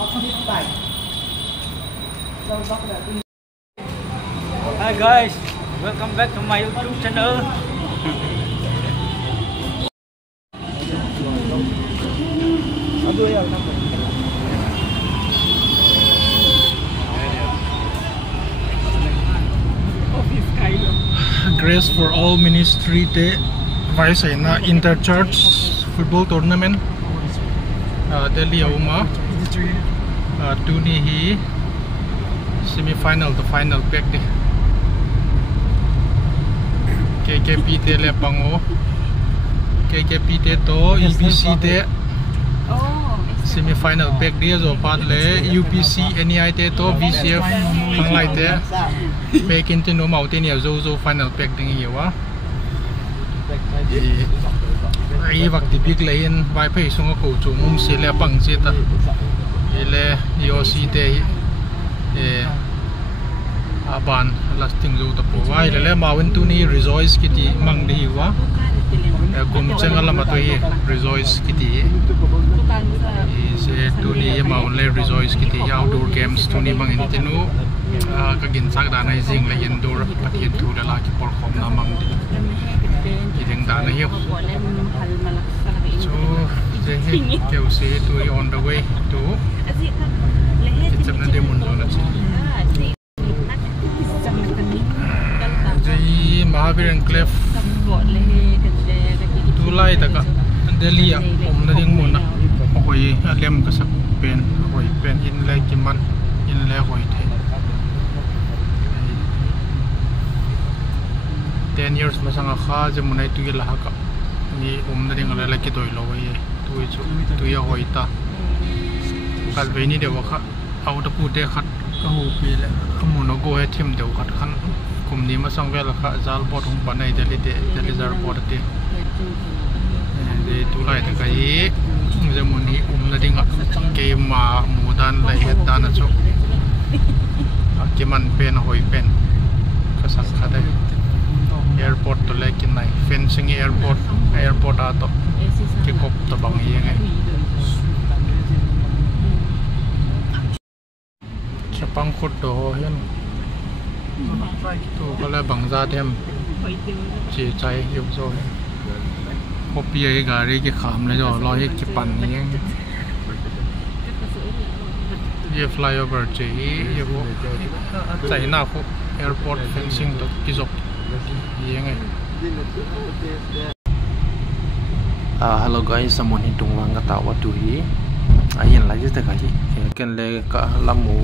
Hi guys, welcome back to my YouTube channel. Grace for All Ministry Day Vaiphei na Inter-Church Footbal Tournament Delhi Uma Tuni hi semi-final to final pack di KKP te le pango KKP te to EBCC te semi-final pack di zo pat le UPc-NEI te to VCF Tangphai te pack in no mountain ya zo final pack ding hi wa ai wakti big lain Vaiphei sunga ko chu mum se le pang se ta ele yo si te aban lasting zo ta po wa le mawin tu ni rejoice kiti mang di wa kum changala ma to ye rejoice kiti se tu ni maun le rejoice kiti outdoor games tu ni mang in tinu ka gin sak da nai jing le indoor pathian thu la ki por khom na mang di ideng da na yo so je he keu se tu on the way to it's a nade mun zo na chi jai Mahavir Enclave tu lai ta ka Delhi a om na ding mun na hoi alem ka sak pen hoi pen in le ki man in le hoi the 10 years masang akha je munai tu la ka ni om na ding la ki doi lo ye tu chu tu ya hoi ta kal ve ni de wa kha au ta pu te khat ka hu pi le amu no go he thim deu khat khan kum ni masang vel kha zal bot hum pa nai deli zar bot te de tu lai ta kai je muni om na ding ke ma mu dan la he ta na chu ke man pen hoi pen ka sak kha dai airport to lekin nai fencing airport ato ke kop to bang ye ngai chapang khot do hen to kala bangza them che chai yum so kopi ai gari ke kham le jo lo he ki pan ye ye flyover che ye bo China ko airport fencing to kizok hello guys, someone in Tungwang kata watu hi ayen la jete ka hi ken le ka lamu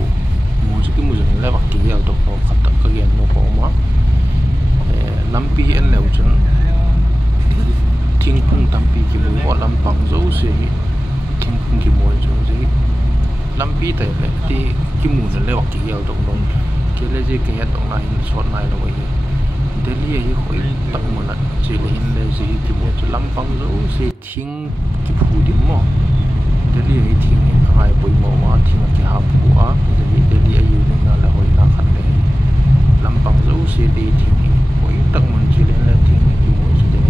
music music le bakti ya to ko kata ka gen no ko ma lampi en le uchun ting pung tampi ki mo lampang zo se ting pung ki mo zo ji lampi ta le ti ki mu le bakti ya to non ke le je ke ya to na hin shot nai lo hi Delhi hi khoi tak mona chile hin le ji ki mo lampang zo se thing ki phu dim mo Delhi hi thing hai poi mo ma thing ki ha phu a Delhi ayu ni na la hoi na khat le lampang zo se de thing hi khoi tak mon chile le thing ki mo se de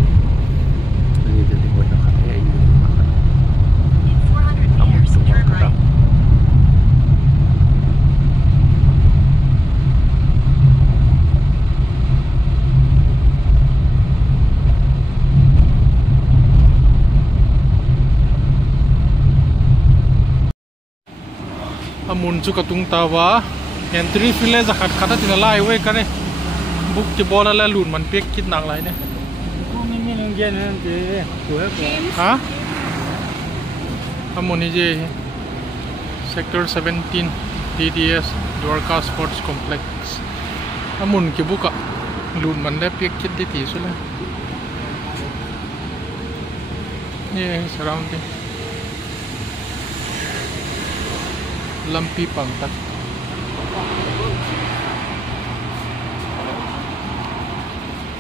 Delhi hoi na khat le ayu ni na khat amu so ka amun chu katung tawa entry file za khat khata tin lai we ka ne book ki bola la lun man pek kit nak lai ne ko mi mi nang gen de ha amun ni je sector 17 DDS Dwarka Sports Complex amun ki buka lun man le pek kit ti su la ye surrounding lampi pangtak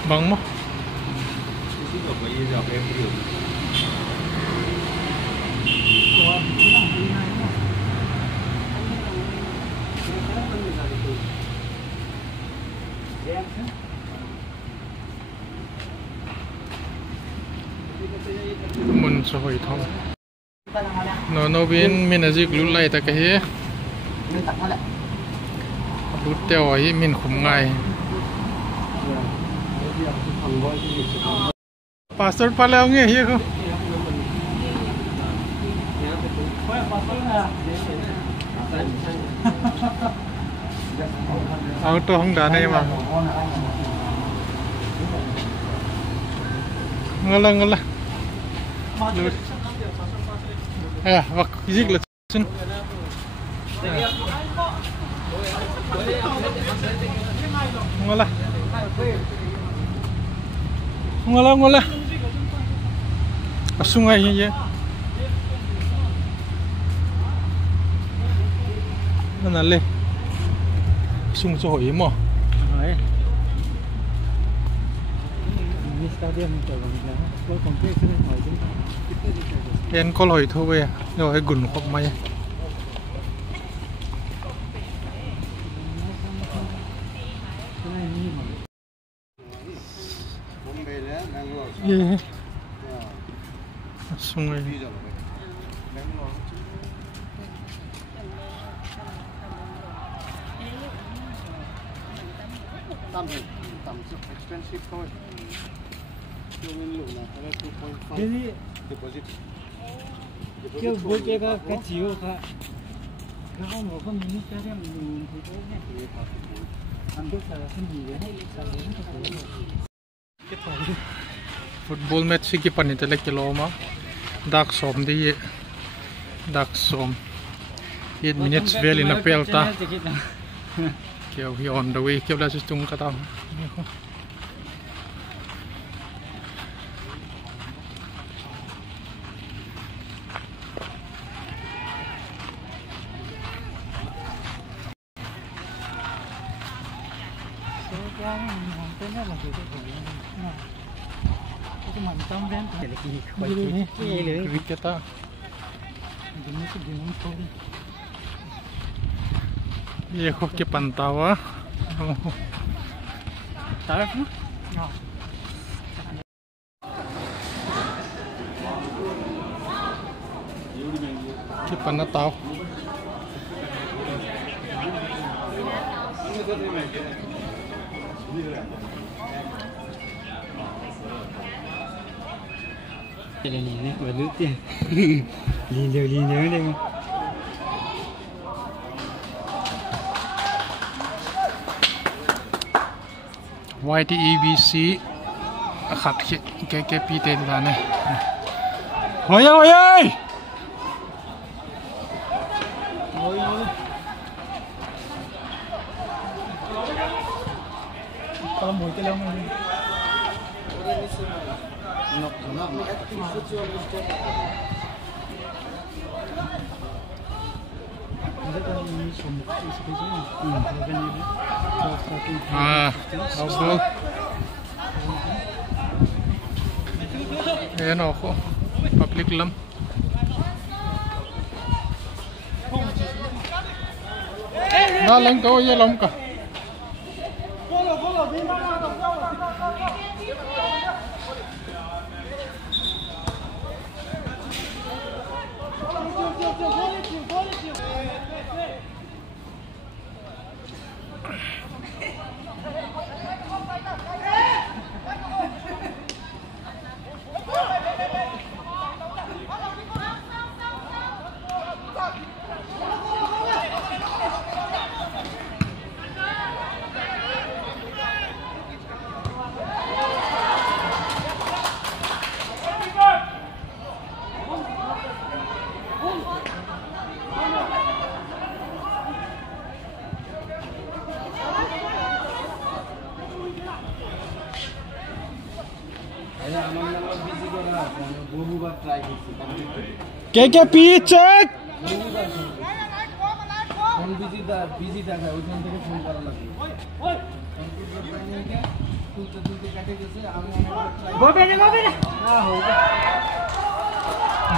bang mo mun so hoi thong no bin min azik lu lai ta ka hi lu teo hi min khum ngai pastor pala nge hi ko auto hong da nei ma ngala ya wak zik la sun ngala asungai ye mana le sung so hoi mo en có lỗi thôi về rồi hay gùn hoặc may sung này expensive thôi. Jadi Deposit. kêu bố cái chiếu cả nó không có con mình cái mình thì cái này ăn biết là cái gì đấy football match ki pani tele kilo ma dak som di dak som 8 minutes vel in a pelta kêu hi on the way kêu la chung ka ta kita iya kok ke pantawa taraf no ke panataw đây này và nước tiền liền nhớ đây white EBC khát cái pi tên là này hồi ơi có mùi cái lông này outdoor ayan ako public lam na lang ko yelom ka क्या पीछे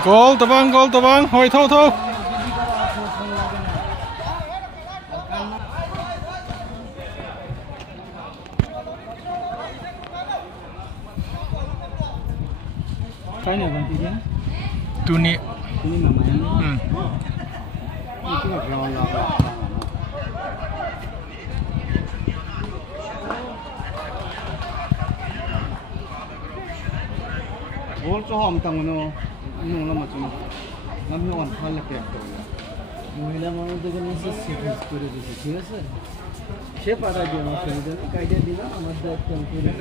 गोल तबांग होय थो cái này bằng gì nhá tuni Ini mama ini. Ini kita ground lah. Bol tu ham tang mana, ini lama macam, lama orang kalah kerja. Mula mana tu kan ini sih puri di sini sih. Chep ada dia macam itu, kaya dia lah, ada Tangphai.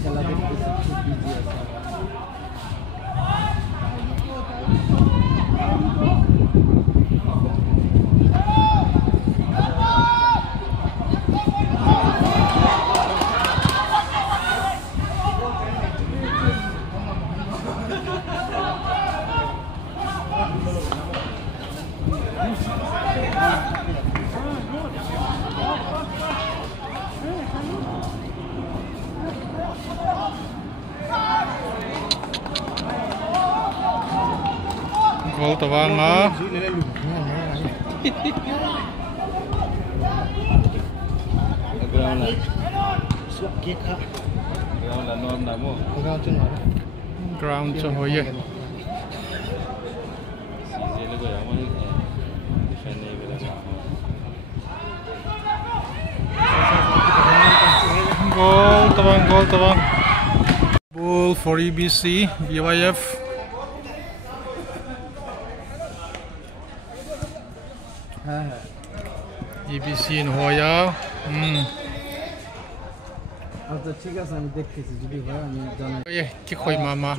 Kalau begitu busy asa. Gol tawang ah. Ground cho hoye. Goal tawang. Ball for EBC, BYF. EBC in Hoya. अब तो ठीक है हम देख के जुड़ी हुआ है मैं जाना ये क्या कोई मामा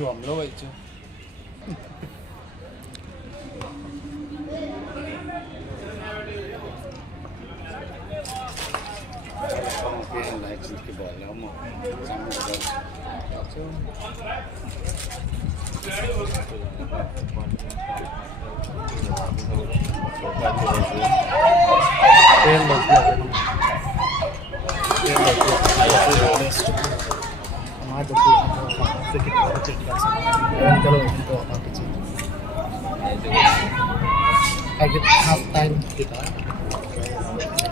half time kita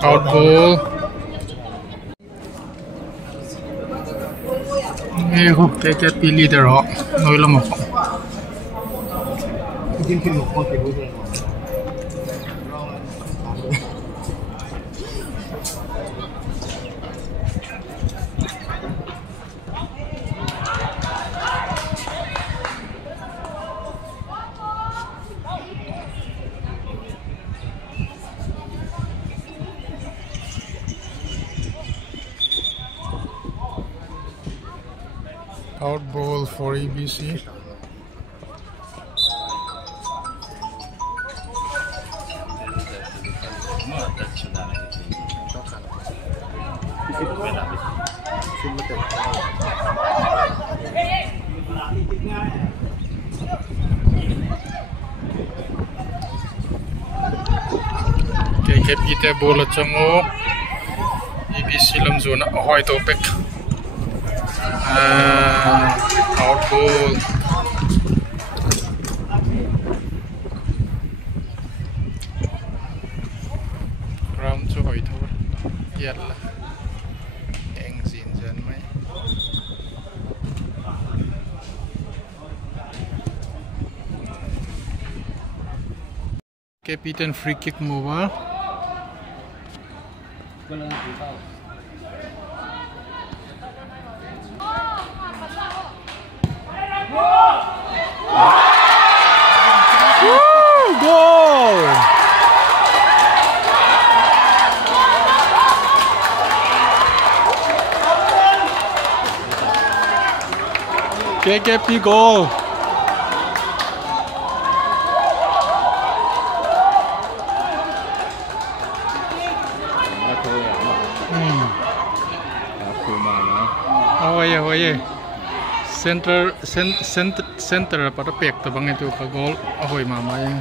out ball ये हो क्या leader हो नोइला मको दिन के लोगों के हो गए out ball for EBC. KKP ball chango EBC lam zona hoi topek out ball ground cho hoi thor yalla eng zin jan mai Captain free kick move goal! KKP goal! Oh yeah. Center para pek tabang itu ka goal ahoy mama yang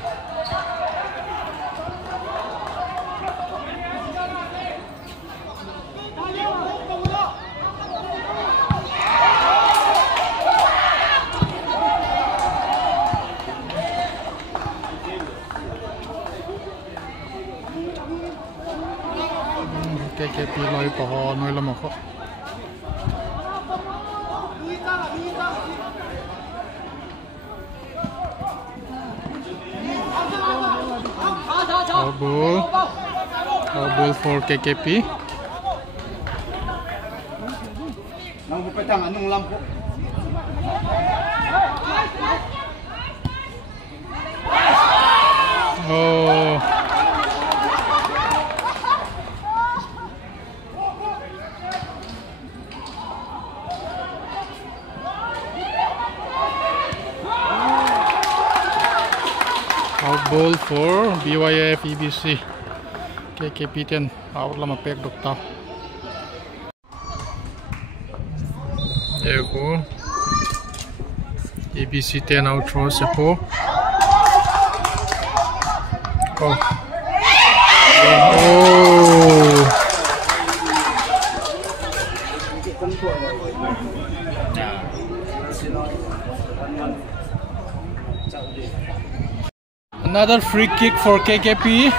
KKP loi paho noi lam ko Foul ball for KKP. Lampu petang, anong lampu? Oh. Foul ball for BYF EBC. KKP 10 out lama pek dokta. There go. EBC 10 out throw sepo. Oh. Oh. Another free kick for KKP.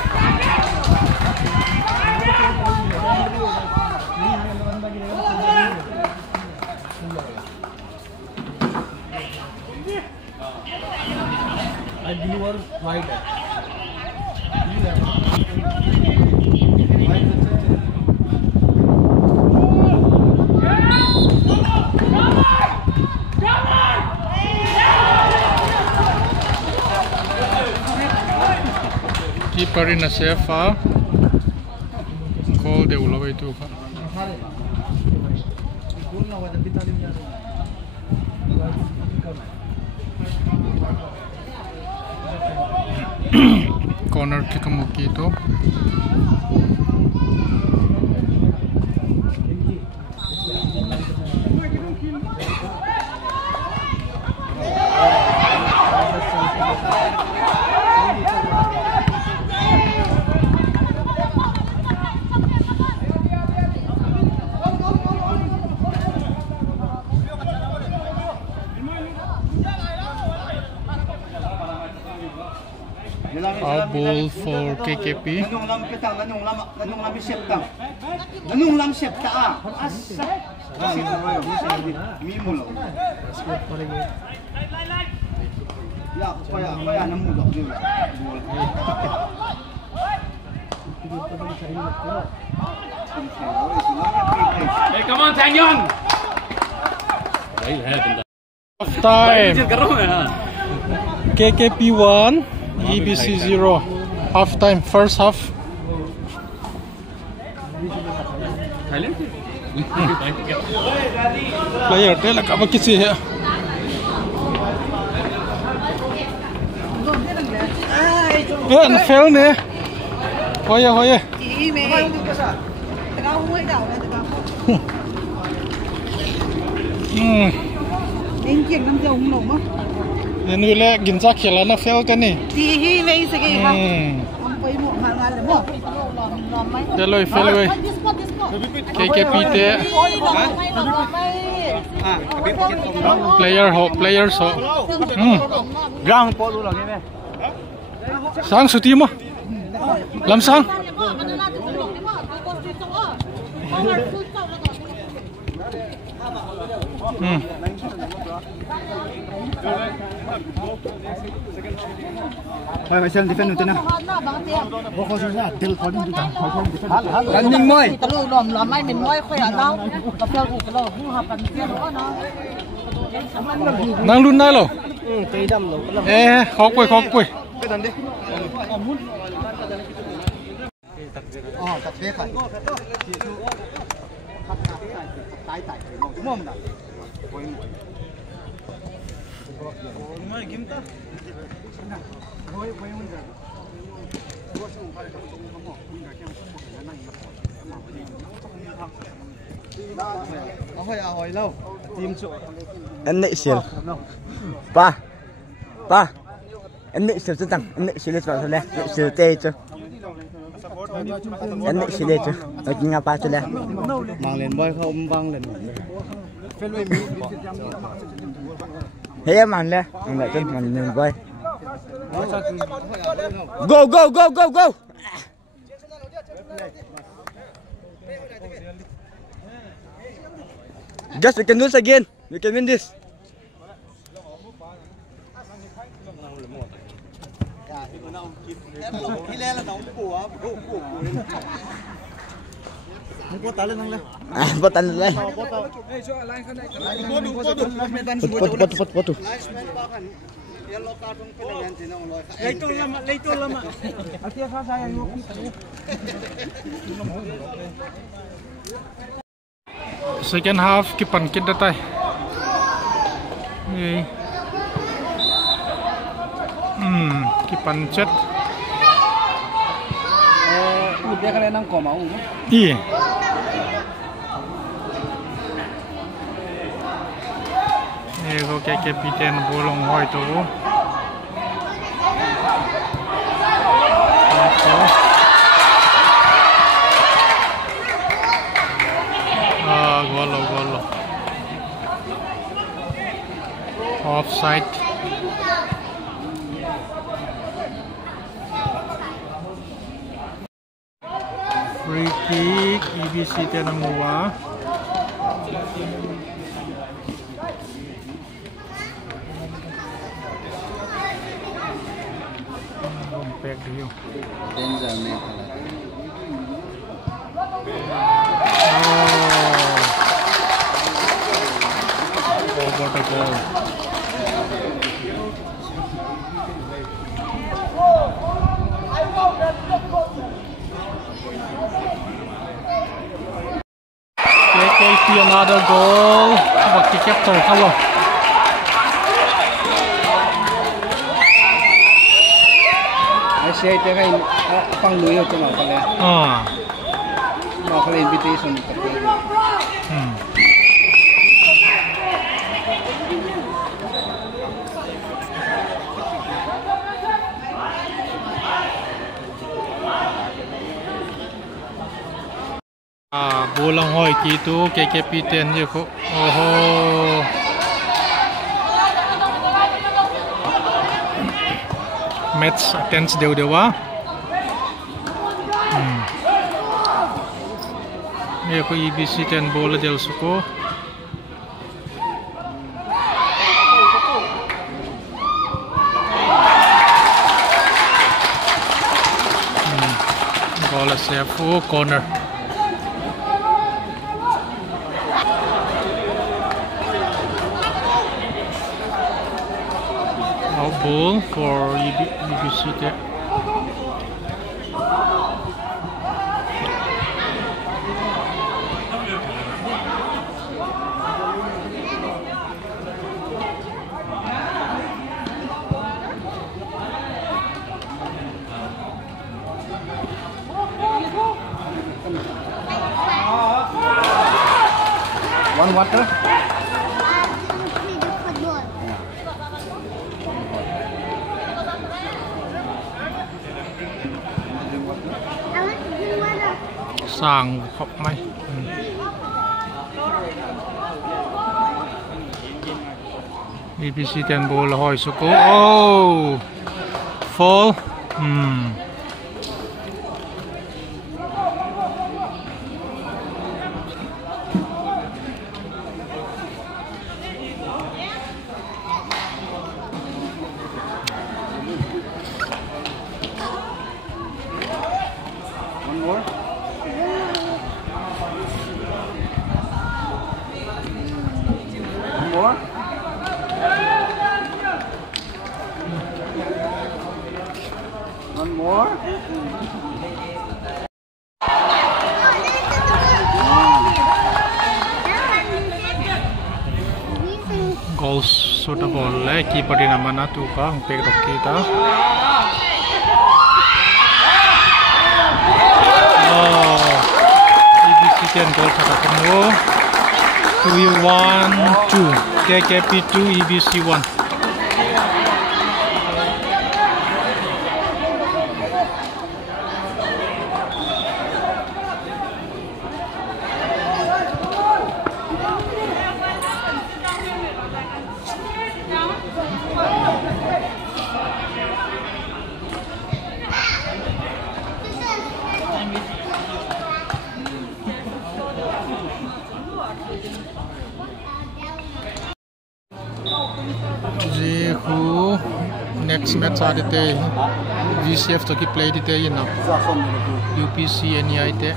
Keeper in a safe call the ulaway to corner kick mukito. Foul ball for KKP. Hey, come on, Tang-yong! Time. KKP 1, EBC 0. Half time, first half. Player, tell us about kisi here. Fail ne? Hoye hoye. Ini le ginza khela na fail kan ni. Chalo fail we. KKP te. Player so. Ground polo lagi ni. Sang suti mo. Lam sang. Macam defend tu na. Running boy. Nang lun nai lo. Khóc quay. Tập phép phải. Hỏi lâu. Tìm chỗ. Anh nãy xỉu. Ba. Anh nãy xỉu chân tăng. Anh nãy xỉu lên vào đây. Nãy xỉu tê chứ. Anh nãy xỉu lên chứ. Ở chính ngapa chứ đây. Mang lên boy không văng lên. Hey em ăn lên. Anh lại chân mình lên boy. Go. Just we can do this again. We can win this. ที่แล้วน้องปู่มึงก็ตัดเลยน้องเลยBuat tan le. Pot. Leitul lama. Atia saya yang second half kipan kita tay. Kipan chat. Dia kan nang kau mau. Iya. Ego kapiten bolong hoi tu. Golo. Offside. Free kick EBCC Namua. Rompek dia. Oh, what a goal. Another goal. Bakti capture kalau. Saya tengah pang luyo tu mau kali. Mau kali invitation tapi. Bolang hoi gitu kapiten je kok. Oh. Match attends dewa. Ye ko EBC 10 bola del suko. Bola save corner. Ball for EBC there. One water. Sang khóc may. EBC 10 ball hoi suko. Oh, fall. One more. More. One more. Goals sudah boleh. Keeper di nama Tukum pekok kita. Oh, EBC 10 goal satu penuh. 3-1-2. KKP 2 EBC 1. Next match ada VCF to ki play dite yin na UPc-NEI te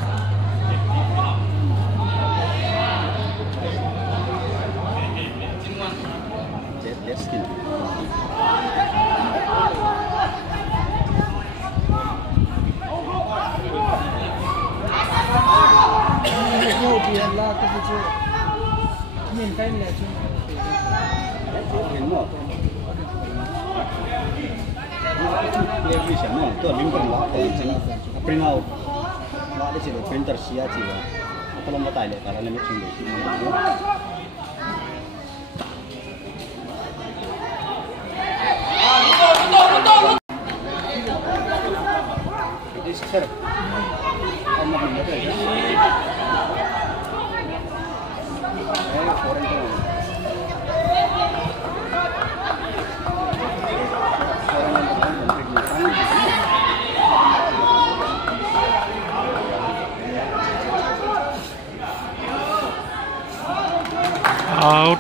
out.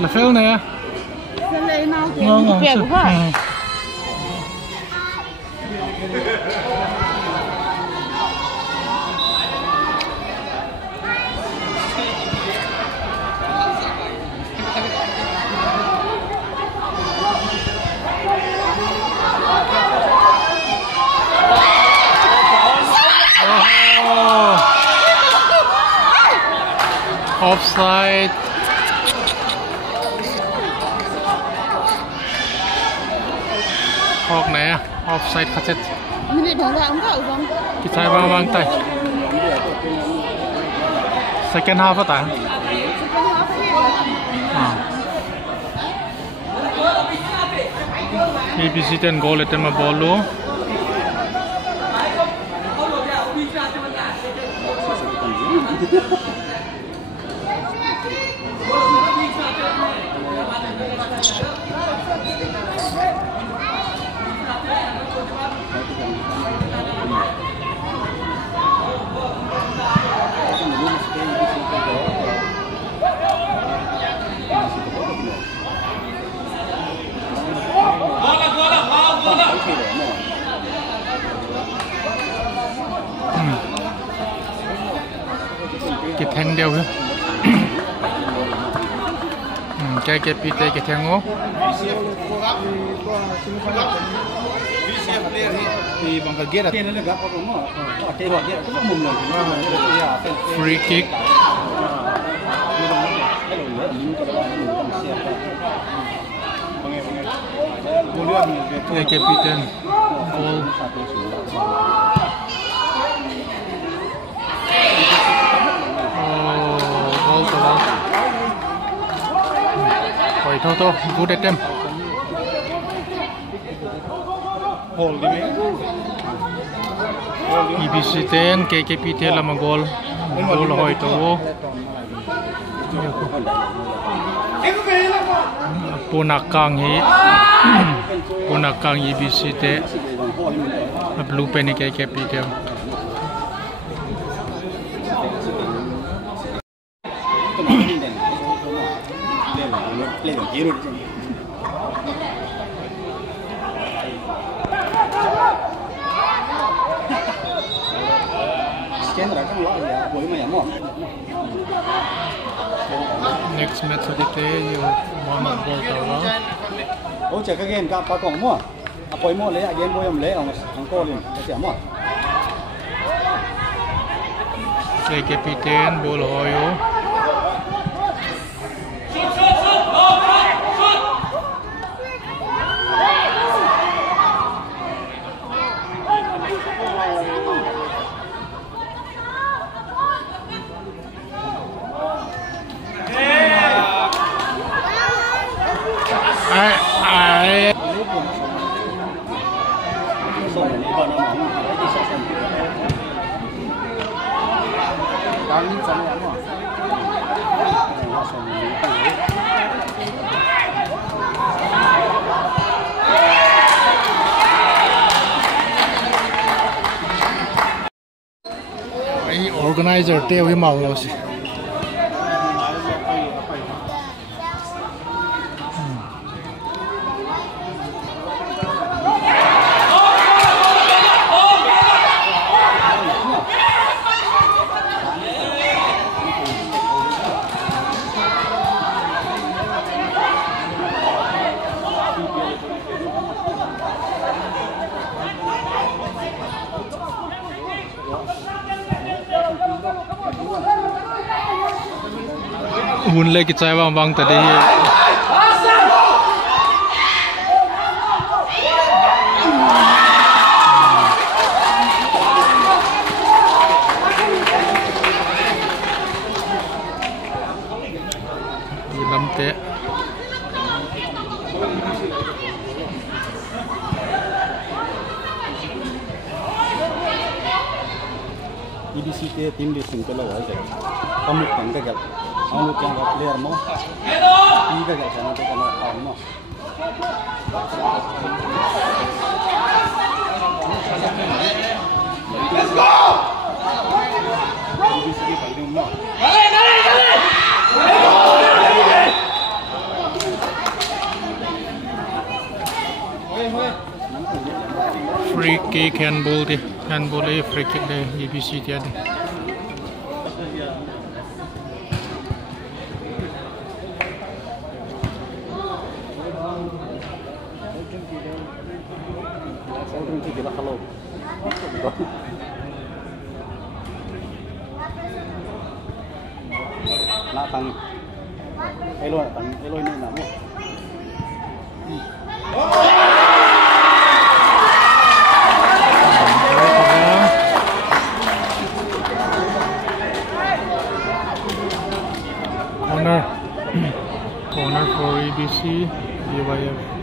Là phèo nè. Ngon Kẹo quá. Offside. Hawk nè, offside khát chết. Mình đừng làm cái không? Cái trái vang tay. Second half ta. EBCC ten goal eten ma ball lo. Cái thang đeo hả? Cái pi cái thang ngô. Free kick. Cái captain goal. Goal to goal. Hỏi thôi, good attempt. EBC 10, KKP 10 là một goal. Goal hỏi thôi. Punakang hi. Punakang EBC 10. Blue penny KKP 10. Next match of the day, you want to go to oh check again ka pa kong mo apoy mo le again mo yam le ang kolin kasi mo kay kapiten ball hoyo organizer te wi mau lo si hun le ki chai wang wang ta de hi lam te EBCC team di sing kalau aja pamuk tangga gal pamuk yang player mo tiga gal sana tu kalau kamu mo let's go EBCC paling mo free kick handball de free kick de EBC dia de nak tang eloi ni nak mo corner for EBC Vaiphei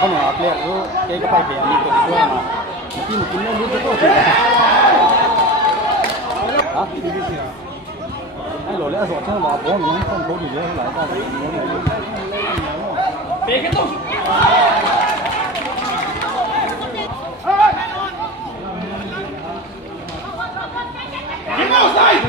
Kalau nak player tu, kayak apa dia ni tu dua mah. Mungkin ni mungkin tu tu. Ah, ini sih. Eh, lo lihat soal macam apa? Mungkin kan kau dia lah, apa? Pergi tu. Get outside.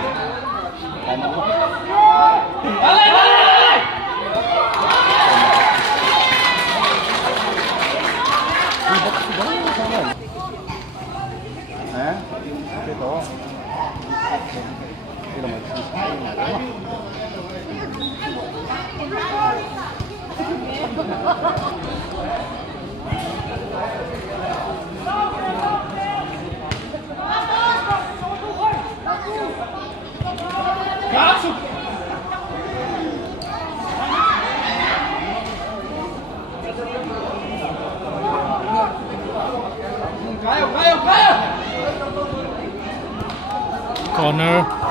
corner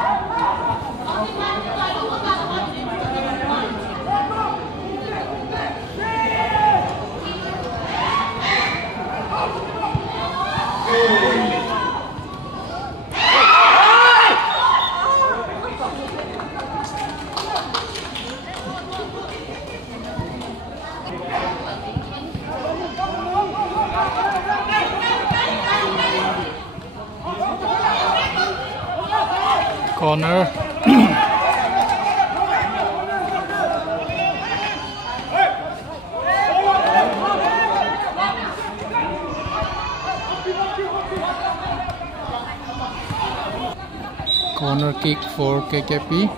corner corner kick for KKP.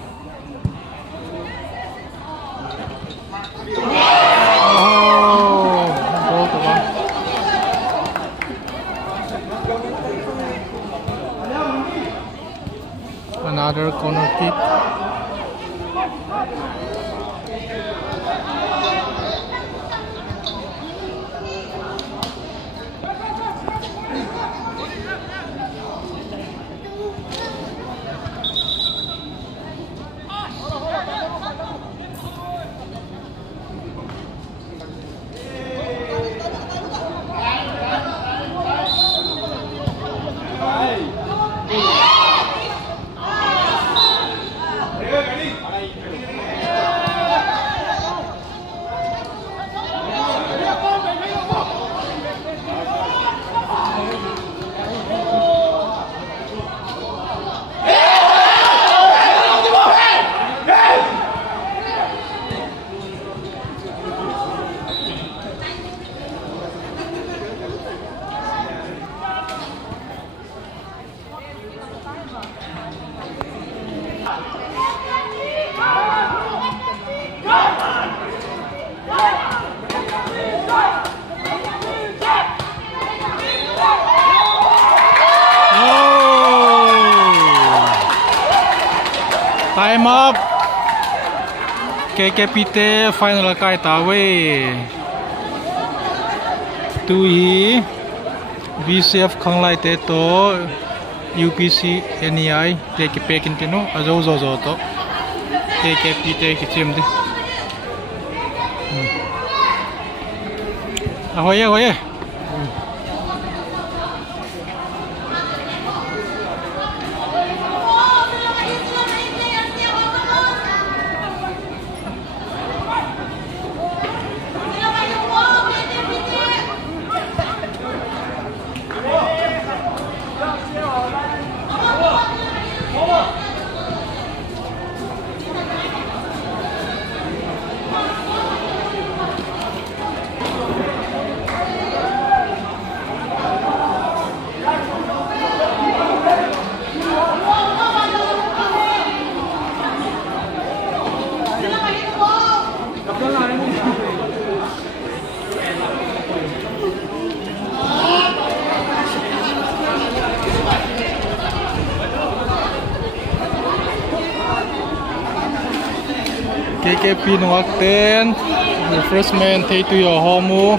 Another corner kick. Time up. KKPT final kai tawe. Tui VCF Khanglai te to UPc-NEI take pekin tino azo to KKPT ki chiam di. Ahoye. KKP no 10. The first man take to your home.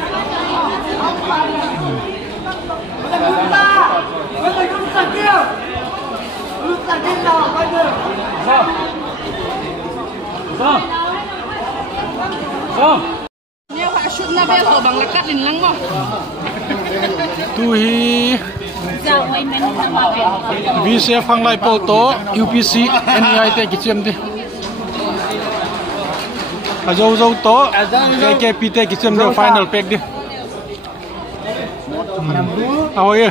Tuhi VCF Khanglai Poto UPc-NEI te ki chiam di. Azo to KKPT ki chiam di final pack di. Ahoye.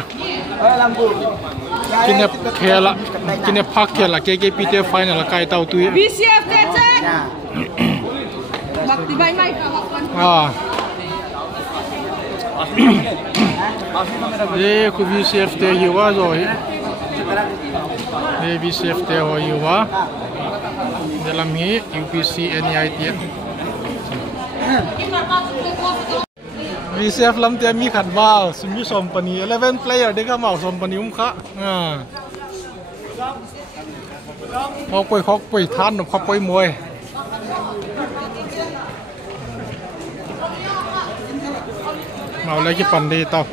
Kine khela kine phak khela KKPT final kai tau tu. VCF te check. Bakti bai mai. ये को VCF ते युवा जो है ये VCF ते हो युवा dalam ini UPc-NEI dia VCF lam te mi khat wal simi company 11 player de ka mau company kha khok poi than khok poi moi mau lagi pandai tau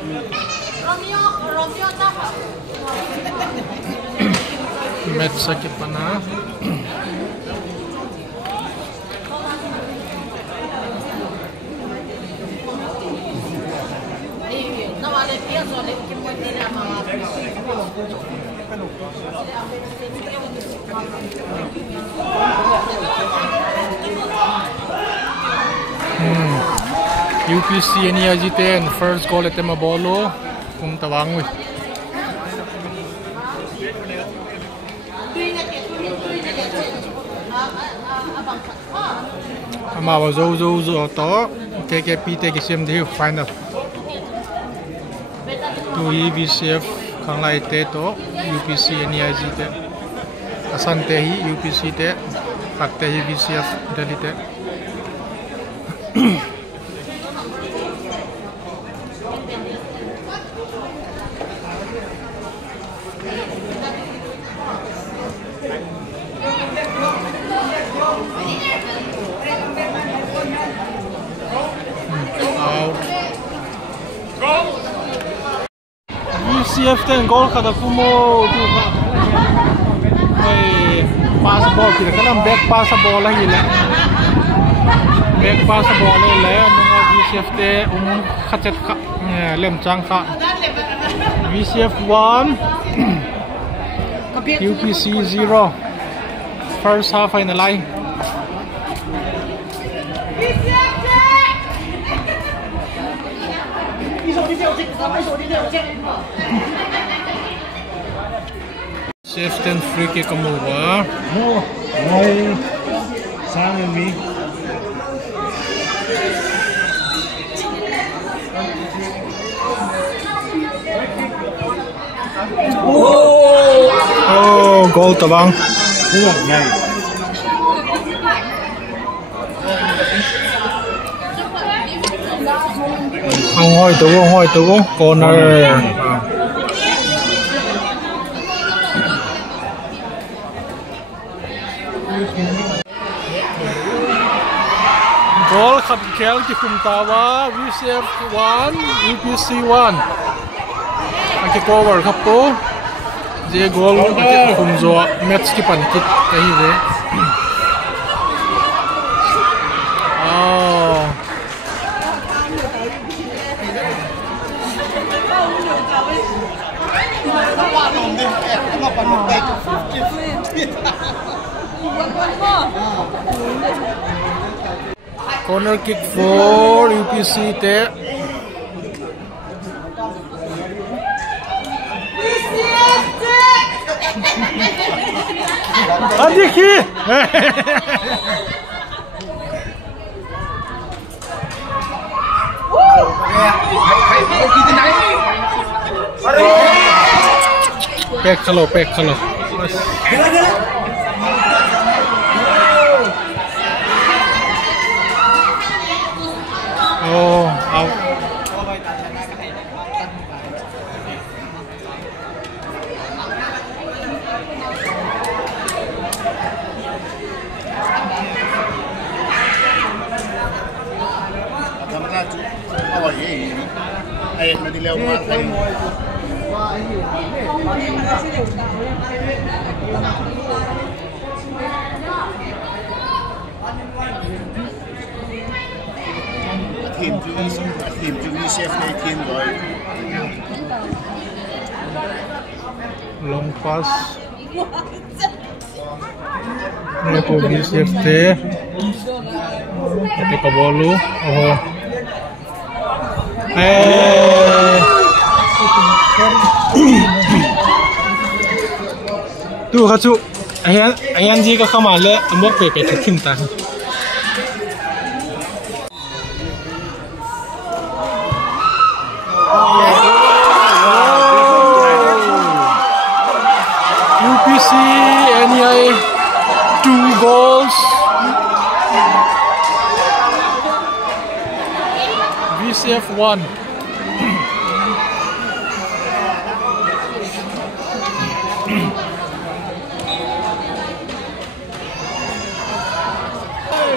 match sakit mana UPc-NEI jiten first goal at tema bolo kung tawang wi ama wa zo to KKPT ki sim di final tu VCF Khanglai te to UPc-NEI jite asan te hi UPC te hak te hi VCF Delhi te VCF ten goal kada kumo tu pass ball kira kana back pass ball lagi lah back pass ball le nunga VCF te khachet kha lem chang kha VCF 1 UPC 0 first half finalize Safe and free kick over. Sang and me. Oh, goal tabang. Hoi tu corner. Goalขัดแข้งที่คุมตาวา VCF 1 UPC 1อันที่ cover ครับตัวเจ goal อันที่คุมจัว match ที่ปันคิดไอ้เหี้ยcorner kick for UPC เตะอันนี้ขี้เป็กขลุ่เป็กขลุ่โอ้เอาทีมจูวีเชฟในทีมเลย long pass Lepo BCFT ketika bolu oh tuh kacu ayan jika kamale ambok pepe cinta UPc-NEI 2 goals VCF 1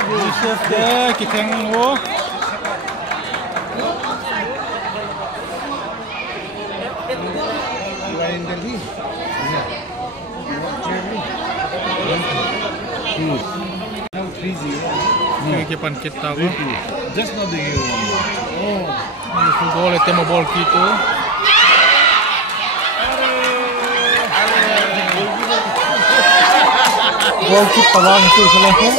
VCF deh kita ngo Akipat kita just not the oh ini gol itu mau bol gitu gol kita bang itu selesai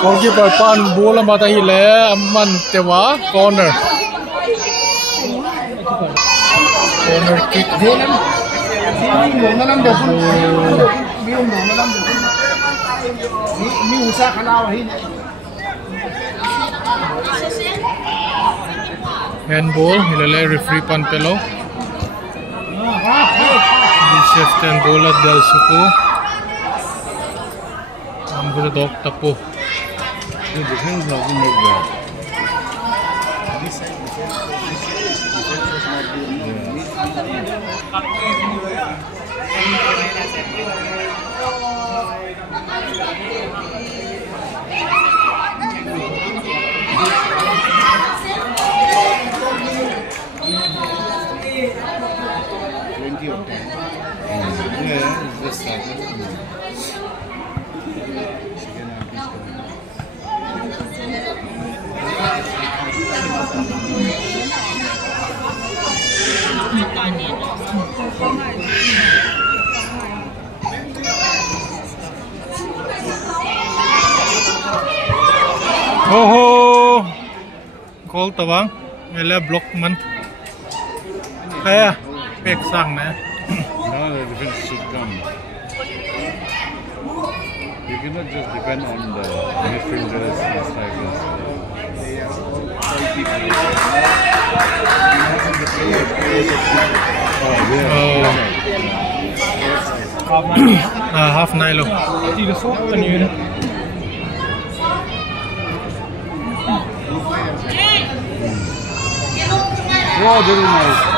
gol kita pan bola mata hile aman tewa corner kick handball hilale referee pan pelo chef ten bola dal suku amgura dok tapo oh goal tawang ele block man kaya pek sang na now the defense should come. You cannot just depend on the midfielders and strikers. They are all quality players. half nine lo tidak sopan ni Oh, very nice.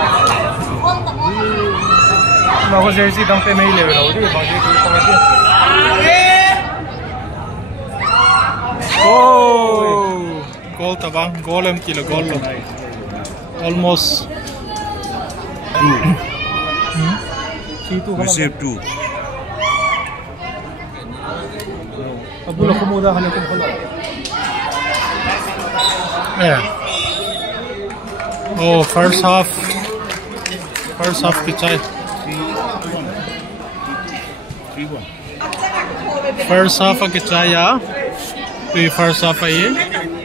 Bago jersey Tangphai may level out. Bago jersey pangati. Oh, goal tabang, goal kilo goal lo. Almost. Receive 2. Abdullah kumuda hanya kumpulan. Yeah. Oh, first half kicay. 3-1. First half kicay ya. First half ay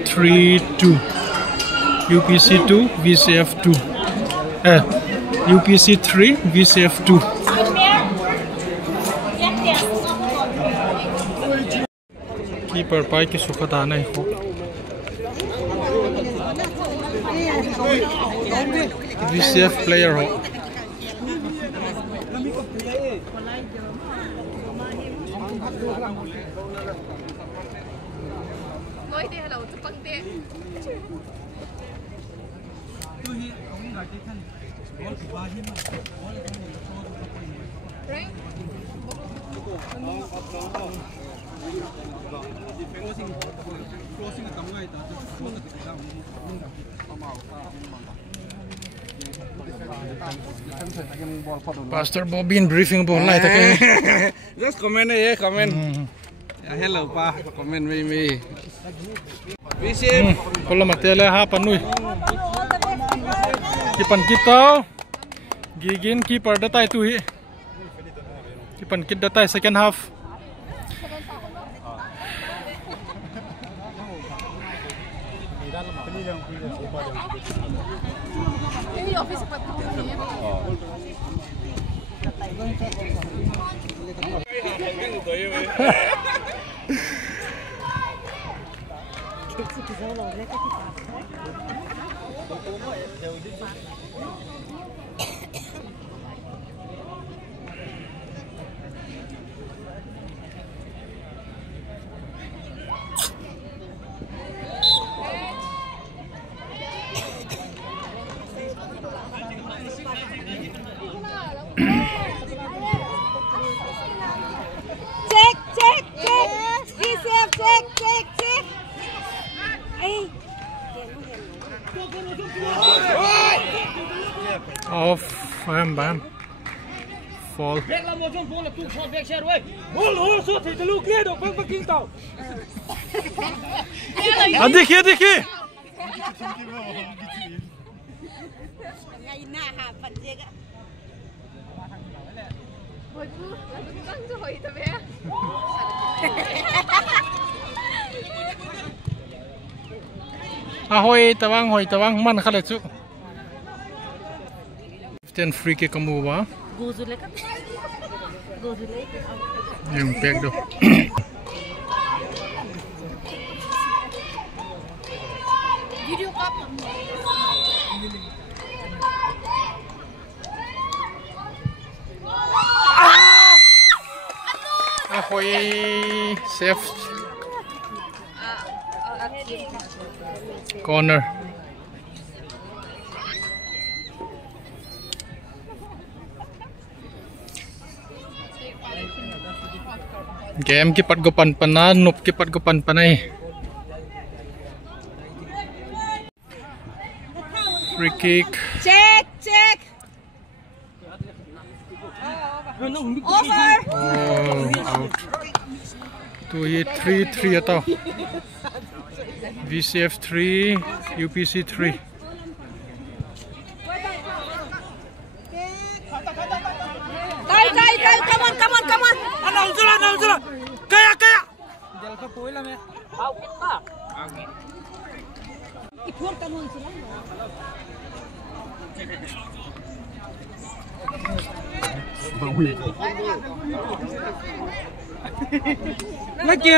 3-2. UPC 2, VCF 2. UPC 3, VCF 2. Keeper pai ki sukata na ho. VCF player ho. Pastor Bobby in briefing po na ito kayo. Just comment eh, comment. Hello pa, comment me. Visit. Kalau matele ha panui. Kipan kita. Gigin keeper datai tu hi. Kipan kit datai second half. Off, bam. Fall. देखिए Ahoy tawang man khalet chu. 10 free kick kamu ba? Yung peg do. Video call. Ahoy safe. Corner. Game kipat gopan pana, nup kipat gopan panai. Free kick. Check. Over. Oh, out. 3 atau. VCF 3, UPC 3. Come on. Anong Kaya.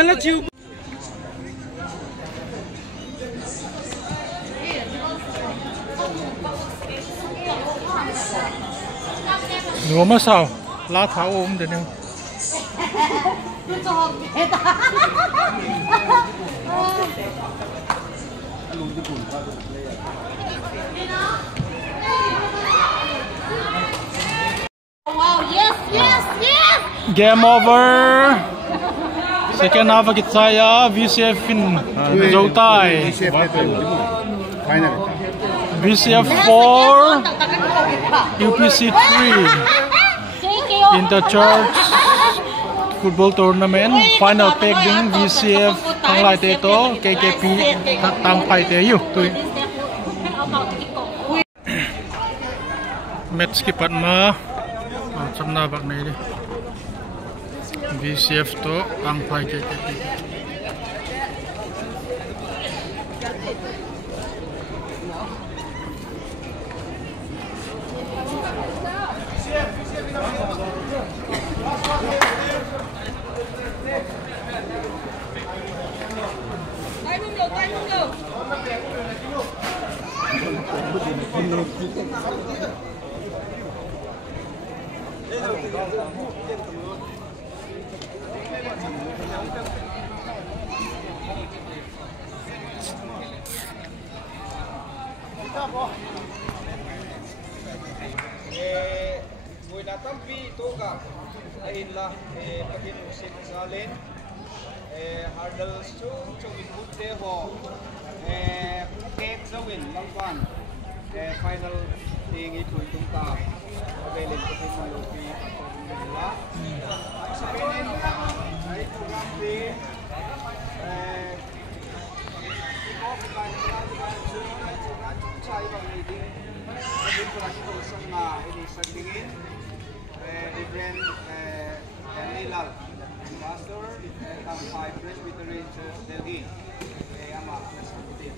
Let's you. Nửa mà sao? Lá tháo ôm được không? Wow, yes. Game over. Second half of Kitaya, VCF in Zoutai. VCF 4, UPc 3. Inter-Church Footbal Tournament. Final pegging VCF Tangphai Teto, KKP Tangphai Teyu. Match Akipat ma. Samna bak na ini. VCF to Tangphai KKP. Buổi đã tâm vi tô cả đây là pakin musik salin hurdle chung cho mình bút để họ kết giao win long quan final tiếng ý tuổi chúng ta về lên cái phim màu phi là sau bên này program phi Pastor Tangphai Presbyterian Church Delhi ama Presbyterian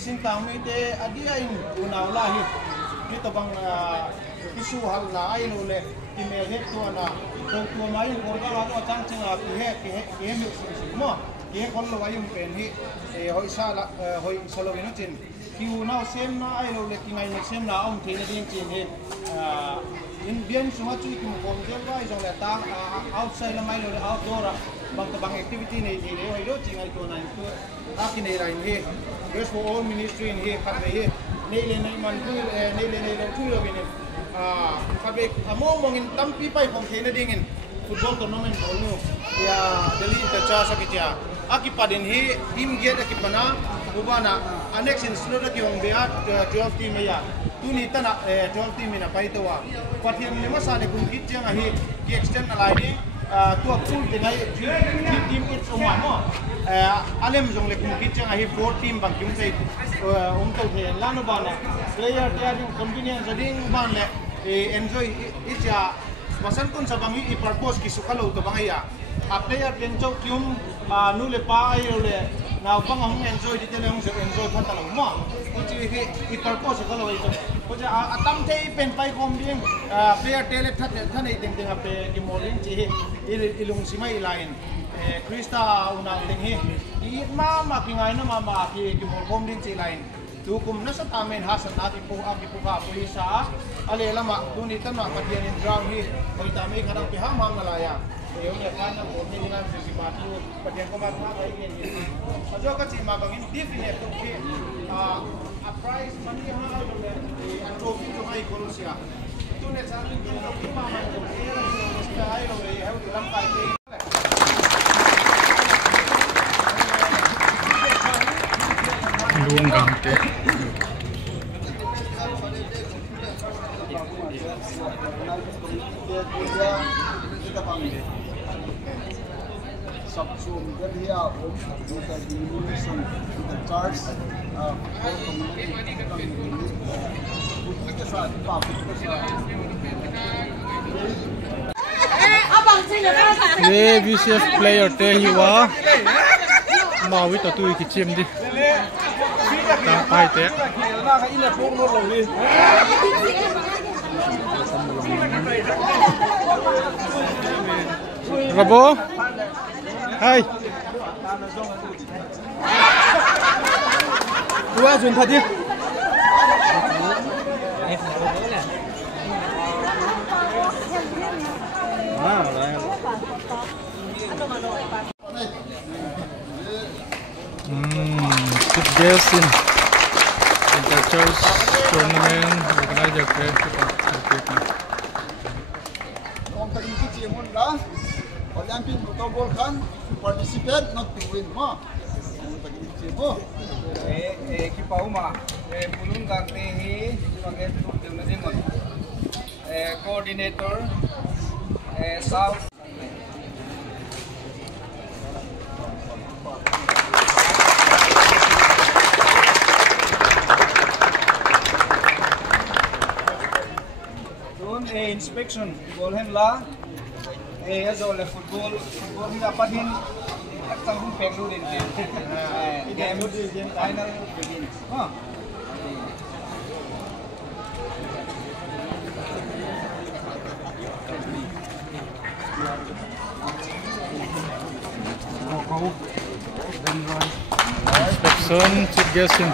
sintang ite adia in unaw lahi dito bang isuhal na ay lule timel to na to mai ko da ko chang chang ke mo ke kon lo ayum pen hi hoi sala hoi solo no chin ki unaw sem na ay lule ki ngai sem na om thine ding chin he in bien suma chui ki mo gel bai jong la ta outside la mai lule outdoor bang activity nei ni hoi lo chin ai to na to akin ei rain he Yes, for all ministry in here, kat here. Nile na mantul, nile na tulo bini. Kabe among Tangphai from Canadian football tournament also. Ya, Delhi Inter-Church sakitya. Akipat in here, team get akipana, ubana. Annex in slow na kiyong beat 12 team ya. Tuni tana 12 team na paitawa. Patiam ni masane kung kitya nga hi, ki extend na line. Tua full dengan team it's umano. Alem jong le kumkit chang ahi 4 team bang kim sei umto the lanu bana player dia yung convenience ading ban le enjoy icha masan kun sa bangi I purpose ki sukalo to bangaya a player tencho kyum nu le pa ai le na bang hong enjoy di tele hong enjoy thata lo mo uchi I purpose kalo ito uchi atam te pen pai kom ding player tele thane ding ding ape ki morning chi ilung simai line Krista unang tinghi I mama kingai na mama ki mo din si line Tukum na sa tamen hasan natin po ang ipuka puisa ale lama dunitan na kadian in ground hi hoy tami kadang pihamam nalaya yung ya kana mo ni nga si Batu padian ko ma kay ni ajo ka si mabangin definite to luang gang te VCF player te hiwa ma wi ta tu ki chiam di Tangphai te Rabo hai tua jun thadi Presbyterian Inter-Church Tournament organizer Akipat Olympic football can participate not to win ma. Kipauma pulun gangte hi pakai tujuan dengan coordinator South inspection ball handler as all football ni dapat hin tanggung penglu din game final begins inspection check guessing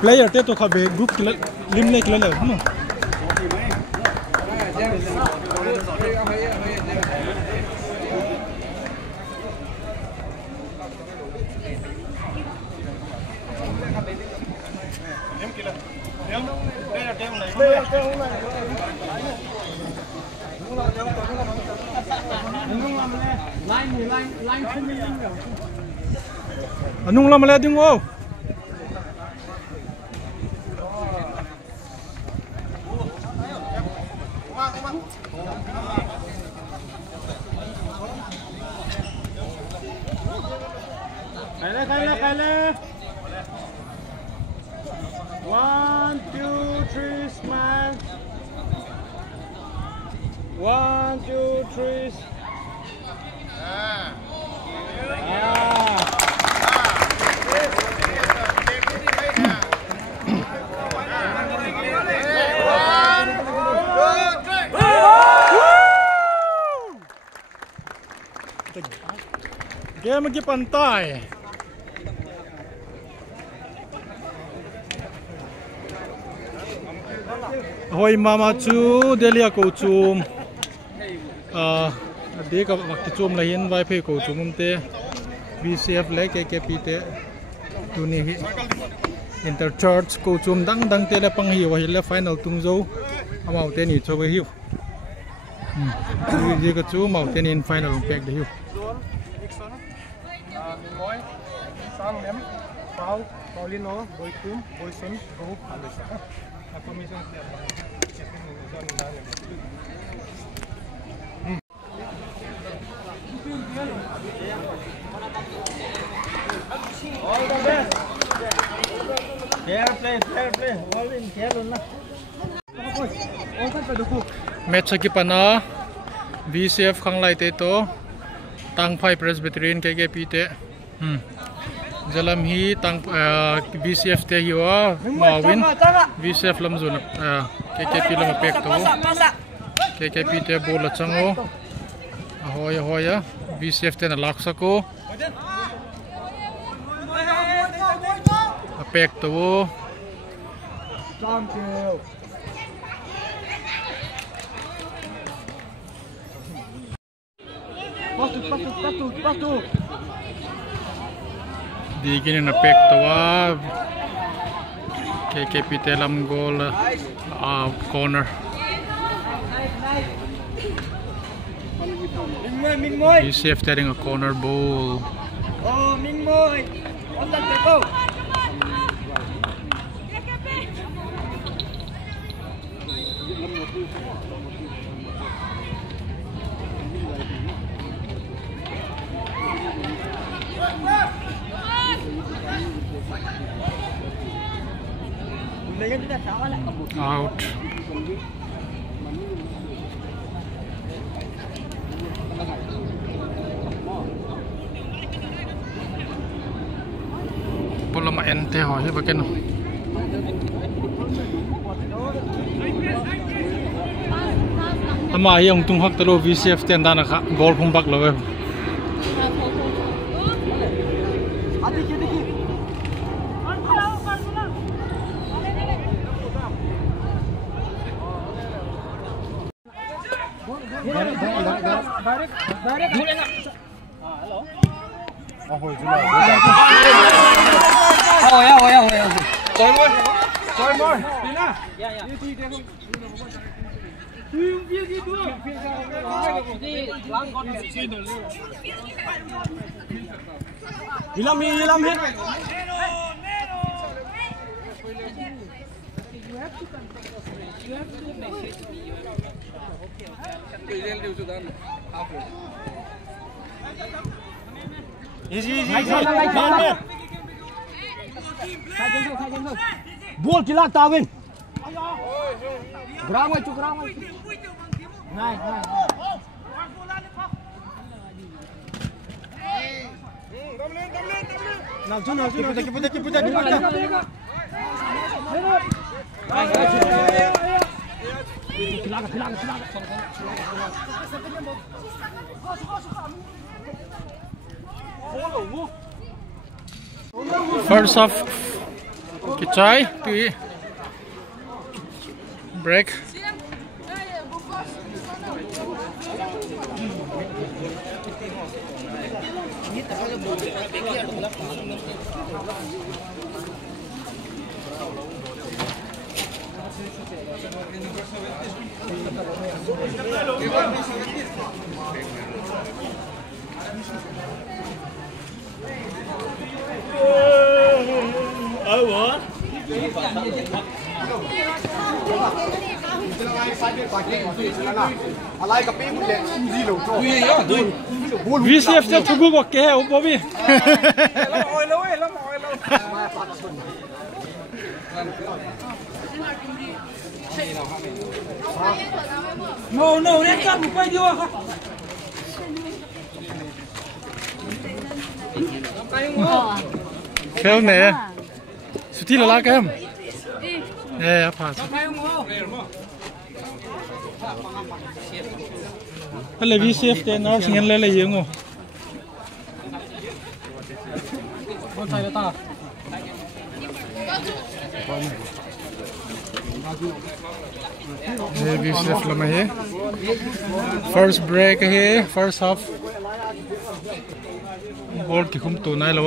player te to khabe group lim le kila le no anung lam le ding wo Kaile. 1, 2, 3, smile. 1, 2, 3. Game lagi pantai. Hoi mama chu Delia ko chum de ka wakti chum la hin Vaiphei ko chum te VCF le KKP te tuni hi Inter-Church ko chum dang te le pang hi wa hi le final tung zo amau te ni chobe hi ji ka chu mau te in final pek de hi Paulino, Boykum, Boyson, Go, Alisa. Commission. All the best. Fair play. All in fair luôn na. Match Akipat na VCF khang lai te to Tangphai Presbyterian KKP te. Jalam hi tang VCF te hiwa mawin VCF lam zona KKP lam pek to KKP te bola chango ahoya VCF te na laksa ko pek to Pastu. Digin na pek to KKP te lam goal corner. VCF taking a corner ball. Oh, Mingmoy. On that go. Out. Bola ma ente ho he baken. Ama yang tung hak telo VCF ten dana kha gol phum bak lawe. Hilam hit. Easy. Ball kilak tawin. Ground way. Này. Nào chú. First half Kichai to break. VCFจะทุกกว่าแกโอ้บบี้no เนี่ยกันไปดีวะเคลเนี่ยสุดที่ละละกันผ่านอะไรVCFแต่น้องสิ่งอะไรเยอะงูVCF lama he first break he first half ball ki khum to nai lo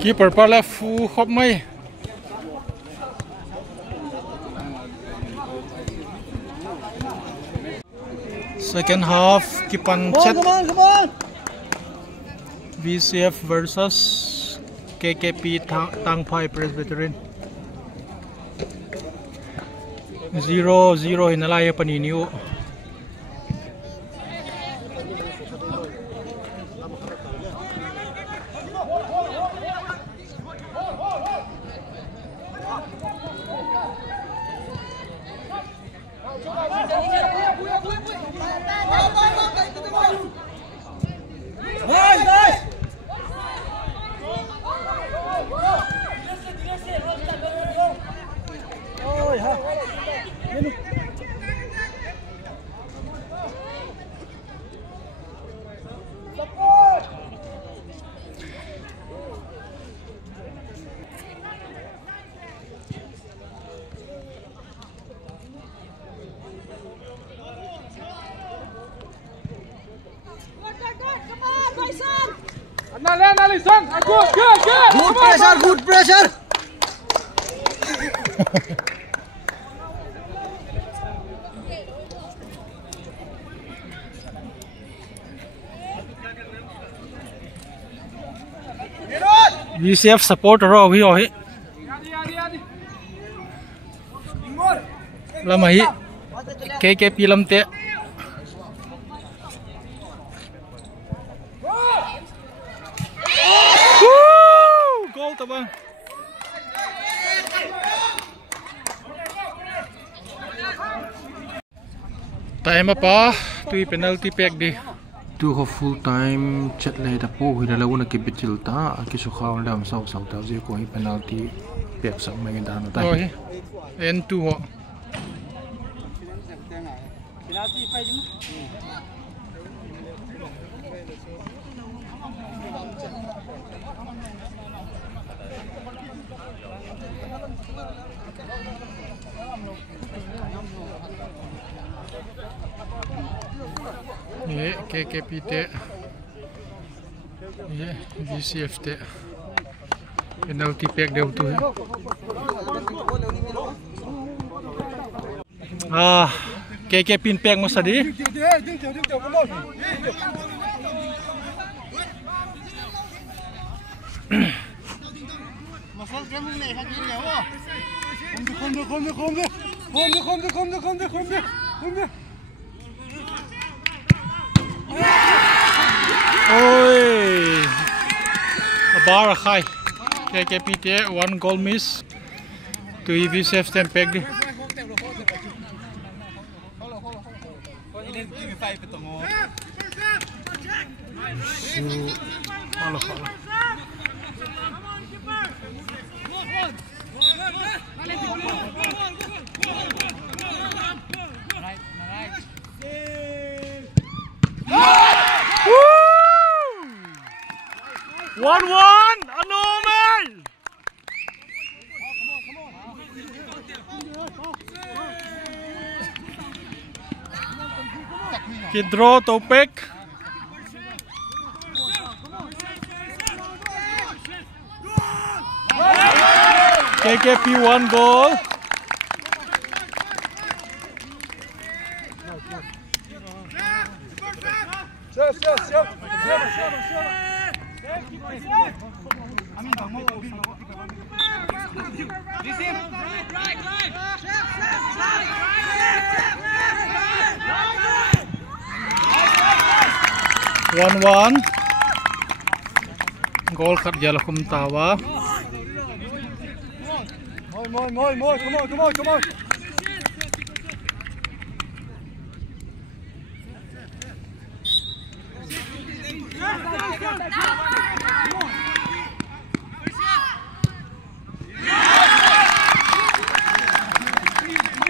Keeper pala fu khop mai. Second half Kipan Chet. Come on. VCF versus KKP Tangphai Presbyterian. 0-0 hinalaya paniniu. Good pressure. VCF support ro hi oi. Lamai KKP lamte. Goal tabang. Time apa? Tui penalty pack di. Tu ko full time chat le ta po hui la una ke bitil ta ki su khaw dam sau sau ta je ko hi penalty pack sak mai dan ta. Oi. N2 ho. Ye KKP te. Ye VCF te. Penalty pack deu tu. KKP pack mo sa di. Oi, bar high. KKP te 1 goal miss. To EBCC stand pack di. One, a normal. Draw to pick. KKP 1 goal. One goal kat jala kum tawa. More, come on.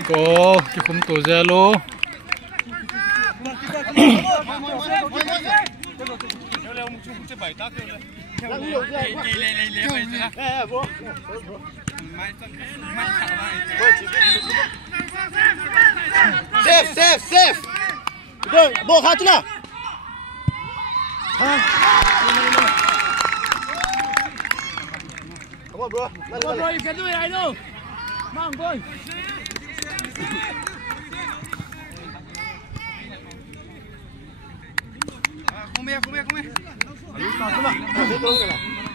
Goal, kikum to zelo. Safe. Ball hard lah. Come on, bro. Come on, bro. You can do it. I know. Come on, boy. Come here.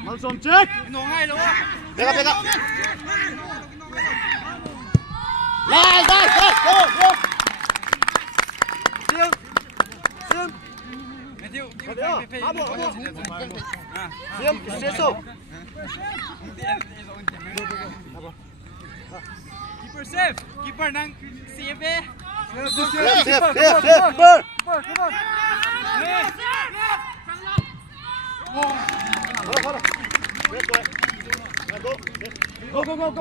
Malsom check. No ngay luôn. Pick up. Nice. Go. Sim. Matthew. Sim, stesso. Keeper safe. Keeper nang safe. Safe. Keeper. Come on. Go. Come on.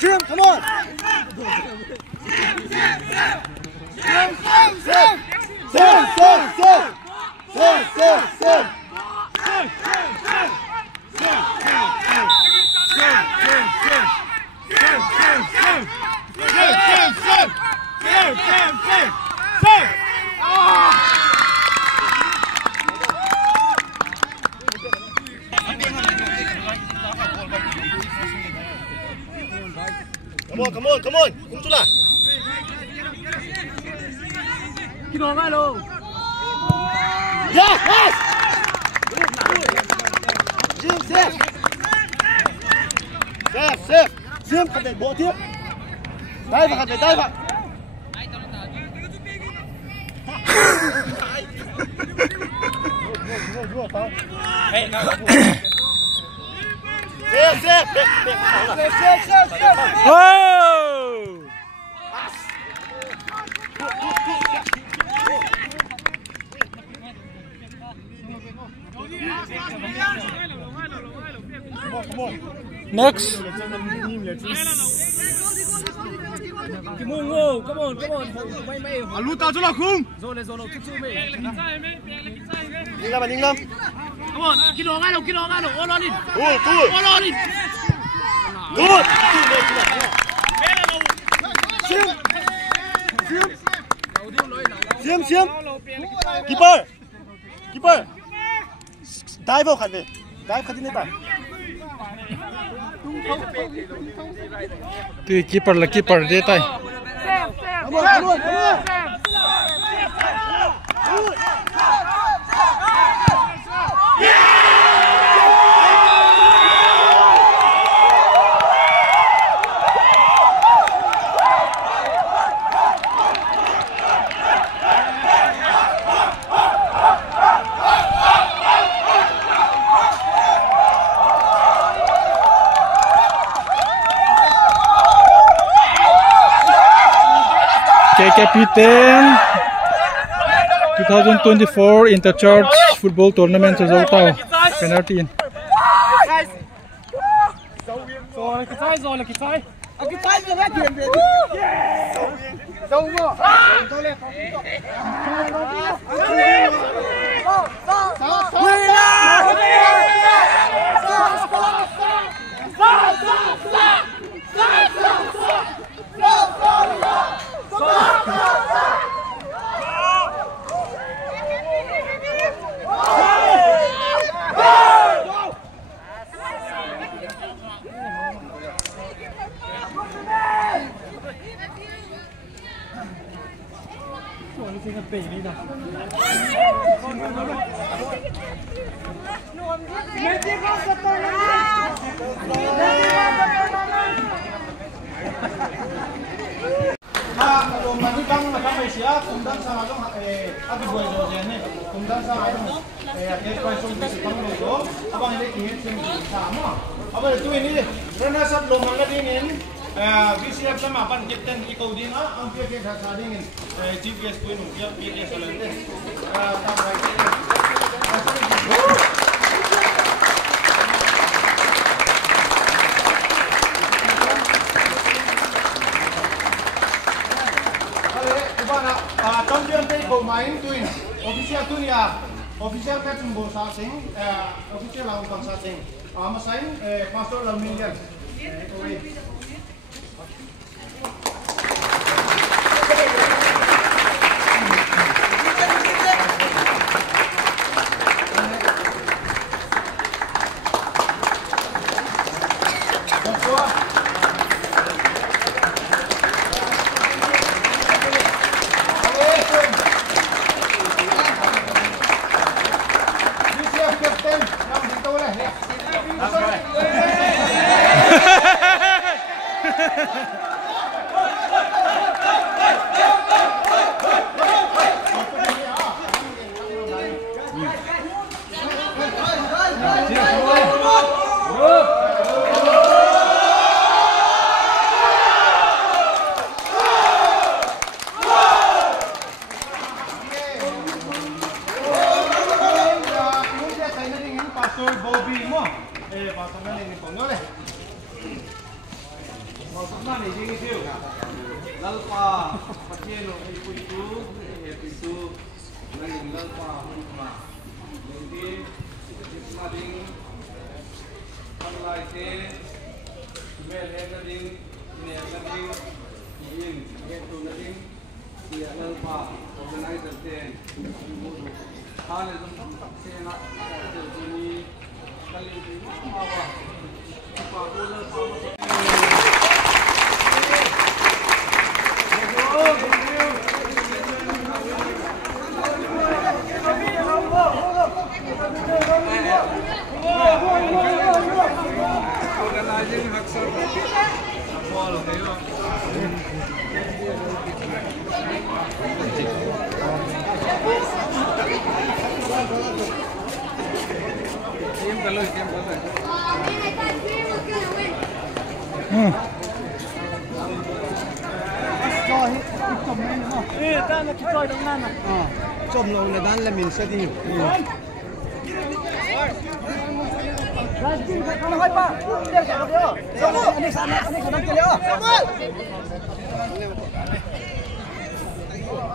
Chiam, come on! Come on. Cung chút nào. Cái đồ ngay luôn. Yes. Jim safe. Jim cần phải bộ tiếp. Đây vào. Hey, no. Safe. Oh! Come on. Next. Come on. Alu tao chỗ nào không? Rồi chút mày. Ninh lắm. Come on, cái đồ ngay đâu. All on in. All on in. Good. Xiêm. Keeper. Dive vào khăn về. Dive khăn đi bạn. Tuy keeper là keeper dễ tay. Come on. Akipat 2024 Inter-Church Footbal Tournament cho dấu tàu penalty. Rồi là cái sai. Akipat rồi hết tiền về. Dâu vô. Akhir pasang di sekarang itu, abang ini ingin sama. Abang itu ini, karena saat lo malah ingin, visi apa sama, abang kapten ikut dia, ambil ke saat ingin, GPS tu ini, dia pilih soalnya, Tangphai. Champion tay ko main tuin official tu ni official match mo sa ating official lang pang sa ating masain pastor lang million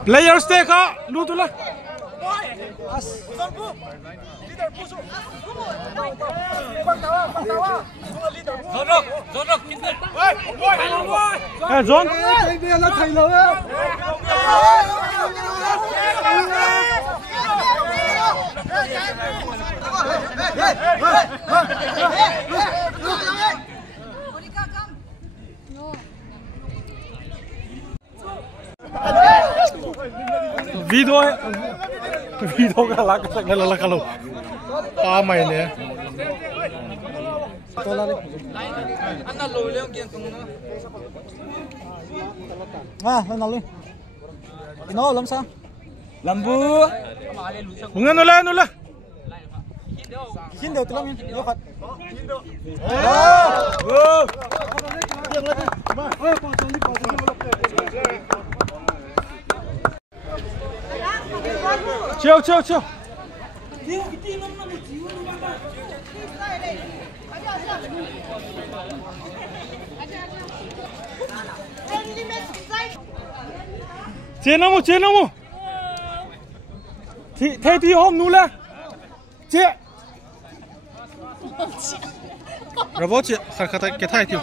Player stay ka, luto lah. Zon. Video ka lang sa nalalakalo. Tama yun eh. Ano lo yung gintong na? Nanalo. Inolam sa. Lambu. Bunga nula. Hindi ito lang yun. Yokat. Chill. Cina mo. Thay đi hôm nu là. Chị. Rồi chị, cái thay thiếu.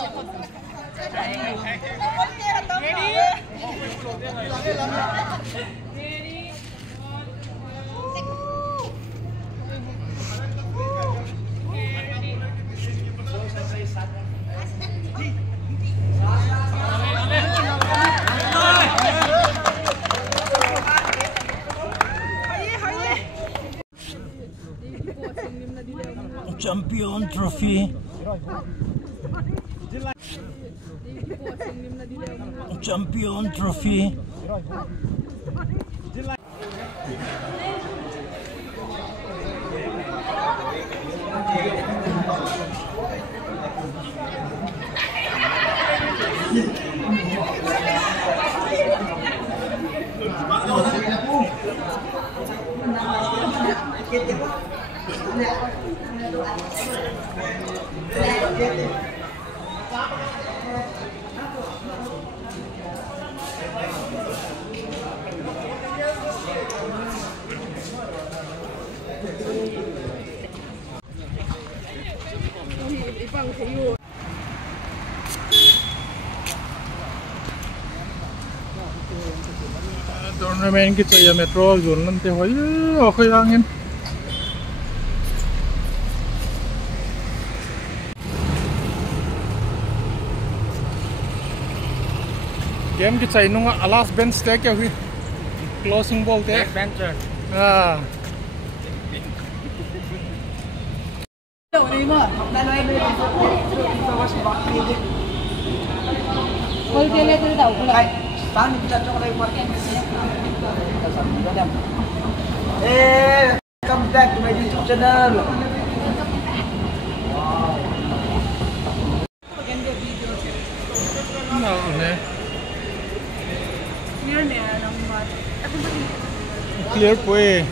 Champion trophy. Champion trophy. Tournament kita ya metro zone nanti hoy okay angin. Game kita ini nggak last bench tag ya hui closing ball tag. Bencher. Ah. Come back to my YouTube channel. No, ne. Clear pue.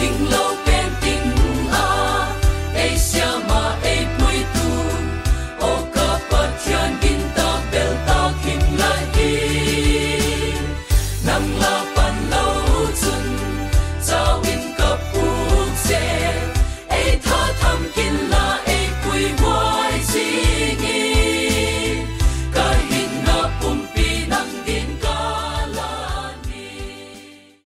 Tiếng